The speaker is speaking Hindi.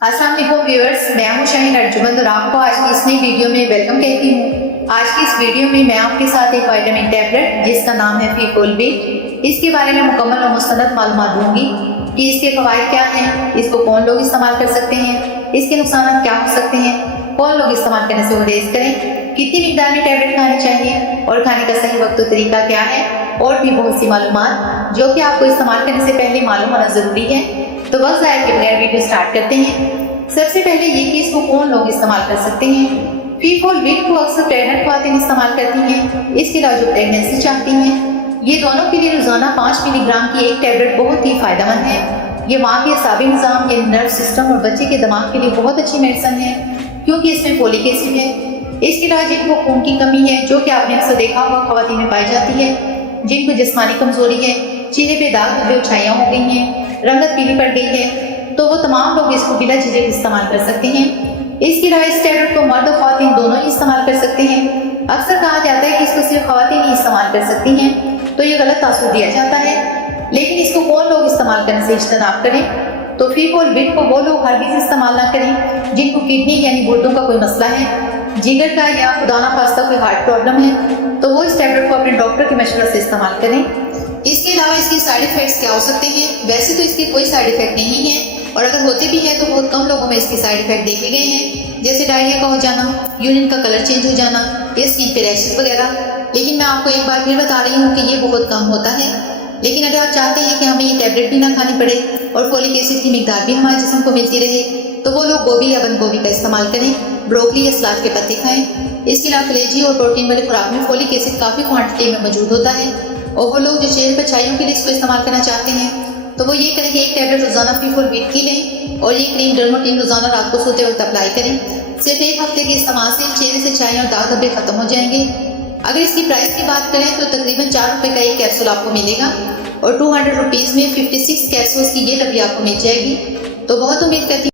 अस्सलाम वालेकुम व्यूअर्स, मैं हूं शाहीन अर्जुमंद और आपको आज की इस नई वीडियो में वेलकम कहती हूं। आज की इस वीडियो में मैं आपके साथ एक विटामिन टैबलेट जिसका नाम है फीफोलवेट, इसके बारे में मुकम्मल और मुस्तनद मालूमात दूंगी कि इसके फवाइद क्या हैं, इसको कौन लोग इस्तेमाल कर सकते हैं, इसके नुकसान क्या हो सकते हैं, कौन लोग इस्तेमाल करने से गुरेज करें, कितनी मिकदार में टैबलेट खानी चाहिए और खाने का सही वक्त और तरीका क्या है, और भी बहुत सी मालूमात जो कि आपको इस्तेमाल करने से पहले मालूम होना जरूरी है। तो वक्त ज़ाया के बगैर वीडियो स्टार्ट करते हैं। सबसे पहले ये कि इसको कौन लोग इस्तेमाल कर सकते हैं। फीफोलवेट को अक्सर प्रेग्नेंट ख्वातीन इस्तेमाल करती हैं, इसके अलावा जो प्रेगनेंसी चाहती हैं। ये दोनों के लिए रोजाना 5 मिलीग्राम की एक टैबलेट बहुत ही फायदेमंद है। ये माँ के असाबी निज़ाम या नर्व सिस्टम और बच्चे के दिमाग के लिए बहुत अच्छी मेडिसिन है क्योंकि इसमें फोलिक एसिड है। इसके अलावा जिनको खून की कमी है, जो कि आपने अक्सर देखा होगा ख्वातीन में पाई जाती है, जिनको जिस्मानी कमजोरी है, चेहरे पे दाग धब्बे छाइयाँ हो गई हैं, रंगत पीली पड़ गई है, तो वो तमाम लोग इसको बिना झिझक इस्तेमाल कर सकते हैं। इसके अलावा इस टैबलेट को मर्द और ख्वातीन दोनों ही इस्तेमाल कर सकते हैं। अक्सर कहा जाता है कि इसको सिर्फ ख्वातीन ही इस्तेमाल कर सकती हैं, तो ये गलत तासुर दिया जाता है। लेकिन इसको कौन लोग इस्तेमाल करने से इज्तनाब करें, तो फीफोलवेट को वो लोग हरगिज़ इस्तेमाल ना करें जिनको किडनी यानी गुर्दों का कोई मसला है, जिगर का या खुदा ना खास्ता कोई हार्ट प्रॉब्लम है, तो वो इस टैबलेट को अपने डॉक्टर के मशवरे से इस्तेमाल करें। इसके अलावा इसके साइड इफेक्ट्स क्या हो सकते हैं? वैसे तो इसके कोई साइड इफेक्ट नहीं है, और अगर होते भी हैं तो बहुत कम लोगों में इसके साइड इफेक्ट देखे गए हैं, जैसे डायरिया का हो जाना, यूरिन का कलर चेंज हो जाना, या स्किन पे रैशेस वगैरह। लेकिन मैं आपको एक बार फिर बता रही हूँ कि ये बहुत कम होता है। लेकिन अगर आप चाहते हैं कि हमें ये टैबलेट भी ना खानी पड़े और फोलिक एसिड की मिकदार भी हमारे जिस्म को मिलती रहे, तो वो लोग गोभी या बंद गोभी का इस्तेमाल करें, ब्रोकली या सलाद के पत्ते खाएं। इसके अलावा कलेजी और प्रोटीन वाले खुराक में फोलिक एसिड काफ़ी क्वांटिटी में मौजूद होता है। और वो लोग जो चेहरे पर छाइयों के लिए इसको इस्तेमाल करना चाहते हैं, तो वो ये करें कि एक टैबलेट रोजाना फीफोलवेट की लें और ये क्रीम डर्मोटीन रोजाना रात को सोते वक्त अप्लाई करें। सिर्फ एक हफ्ते के इस्तेमाल से चेहरे से छाइयाँ और दाग धब्बे खत्म हो जाएंगे। अगर इसकी प्राइस की बात करें तो तकरीबन 4 रुपये का एक कैप्सूल आपको मिलेगा और 200 रुपीज़ में 56 कैप्सूल्स की ये डब्बी आपको मिल जाएगी। तो बहुत उम्मीद करती